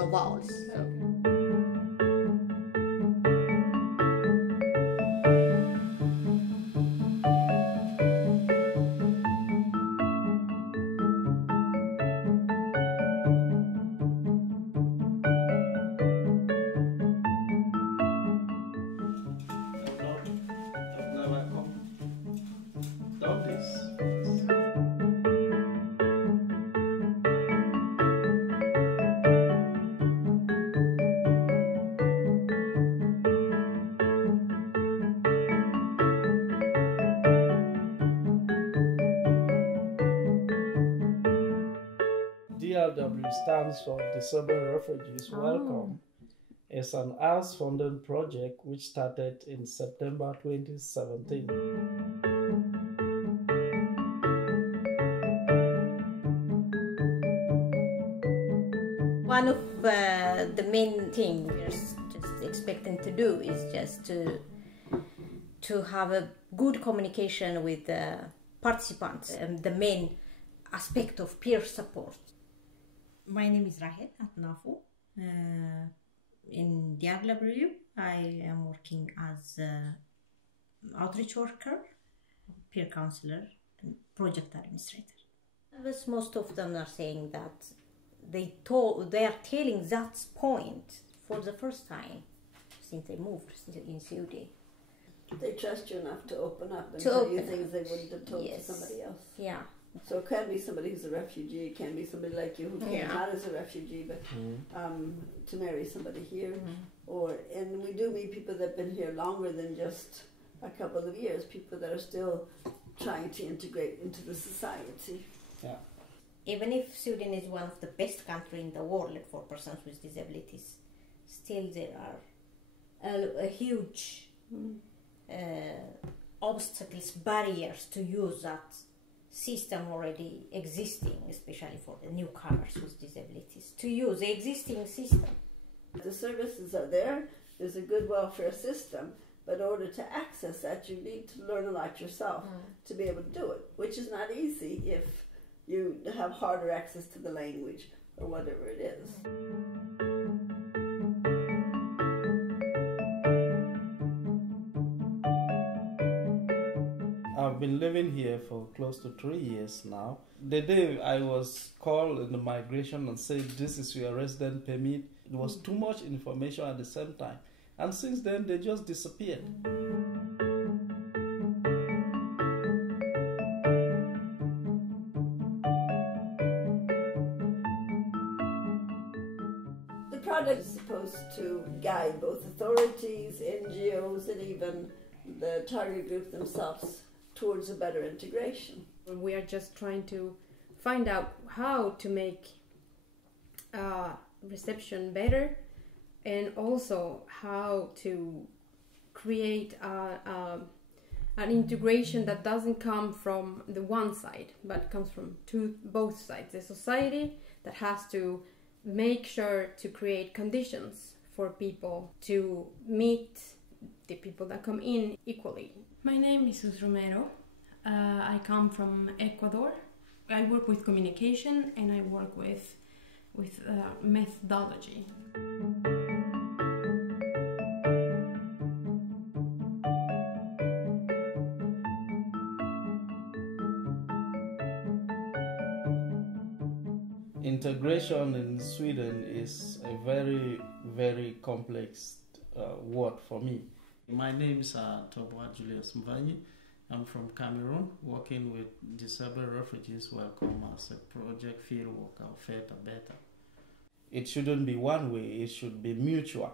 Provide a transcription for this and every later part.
no vowels. So. DRW stands for Disabled Refugees Welcome. It's an Arvsfonden project which started in September 2017. One of the main things we're just expecting to do is just to have a good communication with the participants, the main aspect of peer support. My name is Rahel Atnafu. In DRW, I am working as an outreach worker, peer counselor, and project administrator. Most of them are saying that they are telling that point for the first time since they moved in Sweden. They trust you enough to open up and tell you things they wouldn't have told to somebody else. Yeah. So it can be somebody who's a refugee, it can be somebody like you who came out as a refugee, but to marry somebody here. And we do meet people that have been here longer than just a couple of years, people that are still trying to integrate into the society. Yeah. Even if Sweden is one of the best countries in the world for persons with disabilities, still there are a huge obstacles, barriers to use that system already existing, especially for the newcomers with disabilities, to use the existing system. The services are there, there's a good welfare system, but in order to access that you need to learn a lot yourself to be able to do it, which is not easy if you have harder access to the language or whatever it is. I've been living here for close to 3 years now. The day I was called in the migration and said, this is your resident permit, it was too much information at the same time. And since then, they just disappeared. The project is supposed to guide both authorities, NGOs, and even the target group themselves towards a better integration. We are just trying to find out how to make reception better, and also how to create an integration that doesn't come from the one side, but comes from both sides. The society that has to make sure to create conditions for people to meet the people that come in equally. My name is Sus Romero. I come from Ecuador. I work with communication and I work with methodology. Integration in Sweden is a very, very complex word for me. My name is Tobwa Julius Mvanyi. I'm from Cameroon, working with Disabled Refugees Welcome as a project field worker of better. It shouldn't be one way, it should be mutual.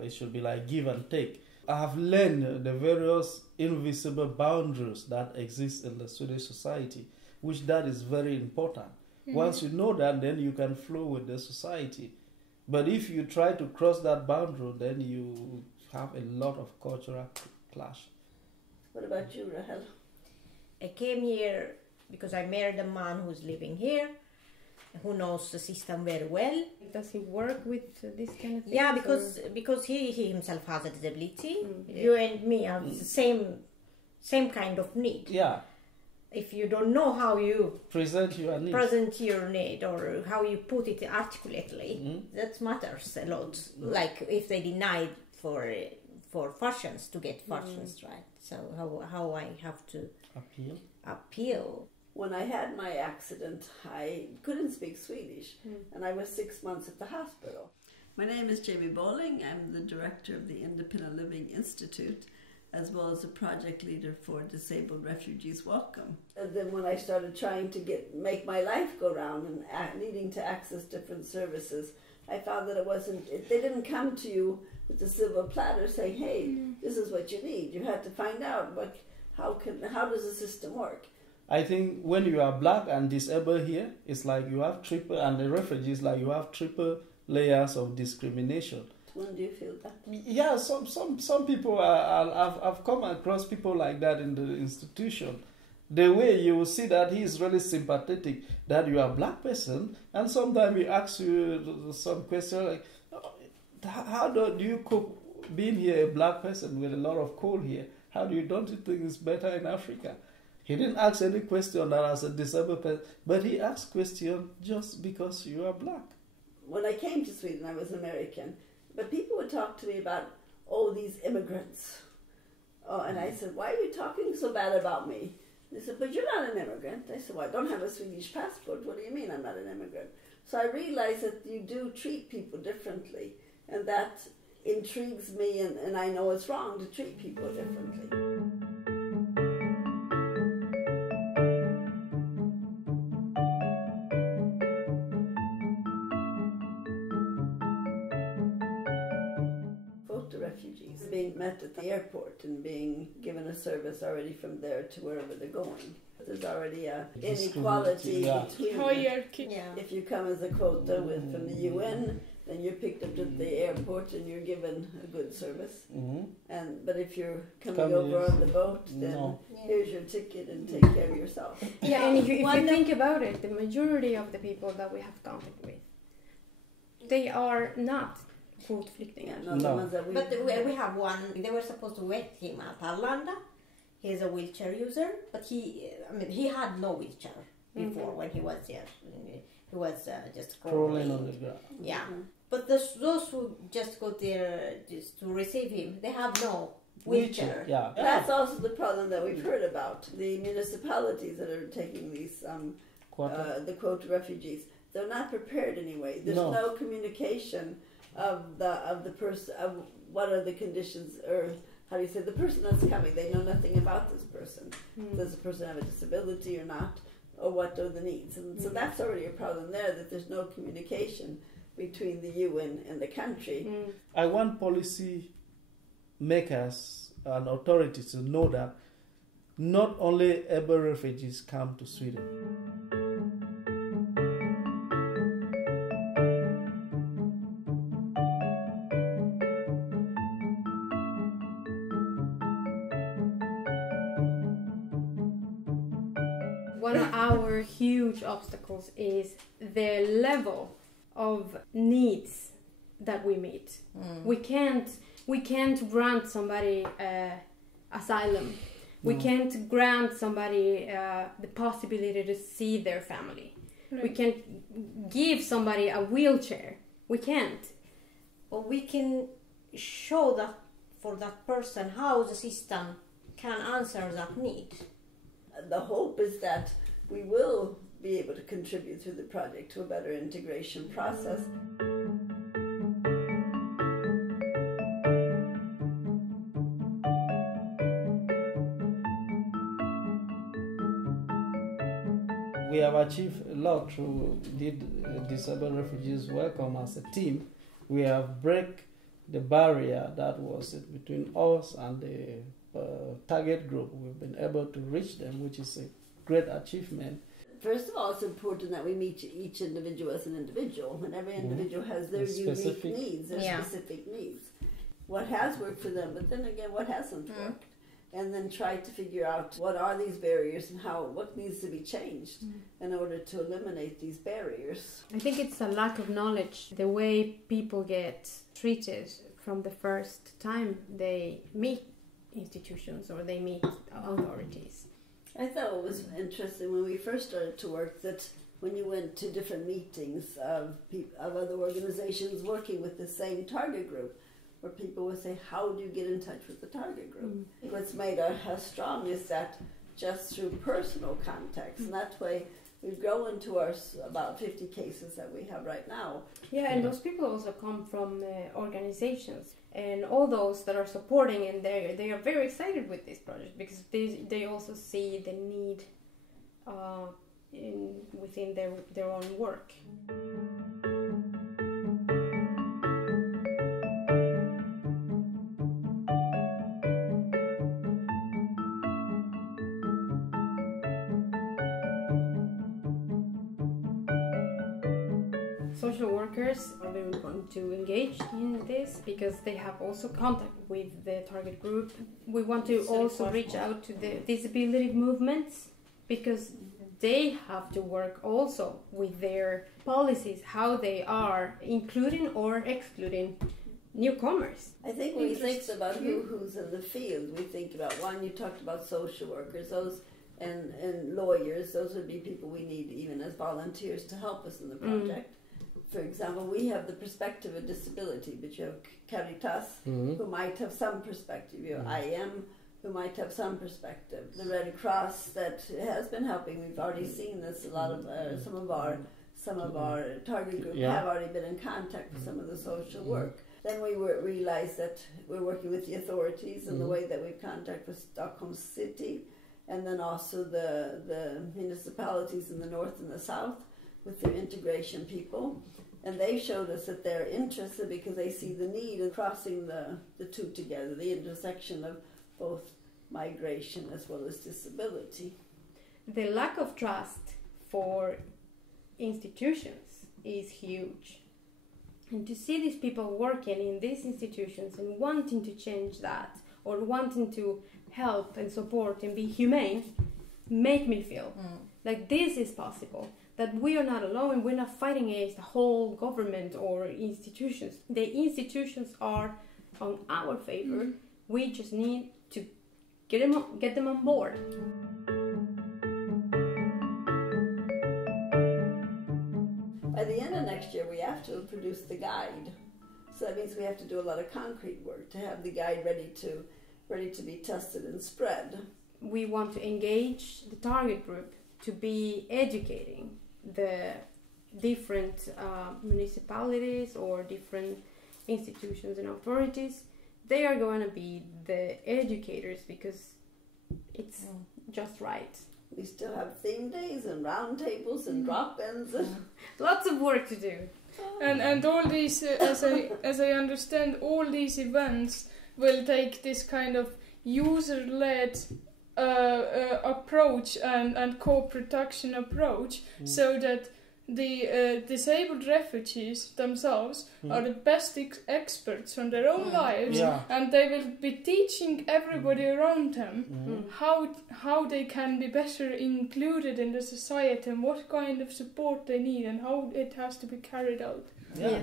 It should be like give and take. I have learned the various invisible boundaries that exist in the Swedish society, which that is very important. Mm-hmm. Once you know that, then you can flow with the society. But if you try to cross that boundary, then you have a lot of cultural clash. What about you, Rahel? I came here because I married a man who's living here, who knows the system very well. Does he work with this kind of thing? Yeah, because he himself has a disability. You and me have the same kind of need. Yeah. if you don't know how you present your needs. present your need or how you put it articulately, that matters a lot. Like if they denied for functions to get functions right. So how I have to appeal. When I had my accident, I couldn't speak Swedish, and I was 6 months at the hospital. My name is Jamie Bowling. I'm the director of the Independent Living Institute, as well as a project leader for Disabled Refugees Welcome. And then when I started trying to make my life go round and needing to access different services, I found that they didn't come to you with a silver platter saying, hey, this is what you need. You had to find out how does the system work? I think when you are black and disabled here, it's like you have triple, and the refugees, like you have triple layers of discrimination. When do you feel that? Yeah, some people I've come across people like that in the institution. The way you will see that he is really sympathetic that you are a black person, and sometimes he asks you some question like, how do you cope being here a black person with a lot of cold here? Don't you think it's better in Africa? He didn't ask any question that as a disabled person, but he asked question just because you are black. When I came to Sweden, I was American, but people would talk to me about, these immigrants. And I said, why are you talking so bad about me? They said, but you're not an immigrant. I said, well, I don't have a Swedish passport. What do you mean I'm not an immigrant? So I realized that you do treat people differently, and that intrigues me, and I know it's wrong to treat people differently. Refugees being met at the airport and being given a service already from there to wherever they're going. There's already an inequality between hierarchy. Yeah. If you come as a quota from the UN, then you're picked up at the airport and you're given a good service. But if you're coming over on the boat, then here's your ticket and take care of yourself. Yeah, and if you think about it, the majority of the people that we have contact with, they are not kvotflyktingar. Yeah, the ones that But we have one. They were supposed to wait him at Allmänna. He's a wheelchair user, but he had no wheelchair before when he was here. He was just crawling on the ground. Yeah, but those who just go there just to receive him, they have no wheelchair. Yeah, that's also the problem that we've heard about. The municipalities that are taking these the quota refugees, they're not prepared anyway. There's no communication of the person, of what are the conditions, or how do you say, the person that's coming, they know nothing about this person. Does the person have a disability or not, or what are the needs? And so that's already a problem there, that there's no communication between the UN and the country. I want policy makers and authorities to know that not only able refugees come to Sweden. One of our huge obstacles is the level of needs that we meet. We can't grant somebody asylum. We can't grant somebody the possibility to see their family. We can't give somebody a wheelchair. We can't. But we can show that for that person how the system can answer that need. The hope is that we will be able to contribute through the project to a better integration process. We have achieved a lot through Disabled Refugees Welcome as a team. We have break the barrier that was between us and the target group. We've been able to reach them, which is a great achievement. First of all, it's important that we meet each individual as an individual, and every individual has their unique needs, their specific needs. What has worked for them, but then again, what hasn't worked? And then try to figure out what are these barriers and what needs to be changed in order to eliminate these barriers. I think it's a lack of knowledge, the way people get treated from the first time they meet institutions or they meet authorities. I thought it was interesting when we first started to work that when you went to different meetings of other organizations working with the same target group, where people would say, how do you get in touch with the target group? What's made us strong is that just through personal contacts, and that way we've grown to our about 50 cases that we have right now. Yeah, and those people also come from organizations, and all those that are supporting, and they are very excited with this project because they also see the need within their own work. Social workers are very important to engage in this because they have also contact with the target group. We want to also reach out to the disability movements because they have to work also with their policies, how they are including or excluding newcomers. I think when we think about who's in the field, we think about one, you talked about social workers, those and lawyers, those would be people we need even as volunteers to help us in the project. For example, we have the perspective of disability, but you have Caritas, who might have some perspective. You have IM, who might have some perspective. The Red Cross that has been helping. We've already seen this. A lot of some of our target group have already been in contact with some of the social work. Then we realized that we're working with the authorities in the way that we contact with Stockholm City, and then also the municipalities in the north and the south with their integration people. And they showed us that they're interested because they see the need in crossing the two together, the intersection of both migration as well as disability. The lack of trust for institutions is huge. And to see these people working in these institutions and wanting to change that, or wanting to help and support and be humane, make me feel like this is possible. That we are not alone, we're not fighting against the whole government or institutions. The institutions are on our favor. We just need to get them on board. By the end of next year, we have to produce the guide. So that means we have to do a lot of concrete work to have the guide ready to be tested and spread. We want to engage the target group to be educating the different municipalities or different institutions and authorities. They are going to be the educators because it's just right. We still have theme days and round tables and drop-ins. Lots of work to do. And all these, as I understand, all these events will take this kind of user-led approach and co-production approach, so that the disabled refugees themselves are the best experts on their own lives, and they will be teaching everybody around them how they can be better included in the society and what kind of support they need and how it has to be carried out.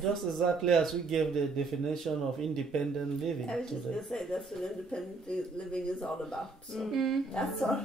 Just exactly as we gave the definition of independent living. I was just going to say that's what independent living is all about. So that's all.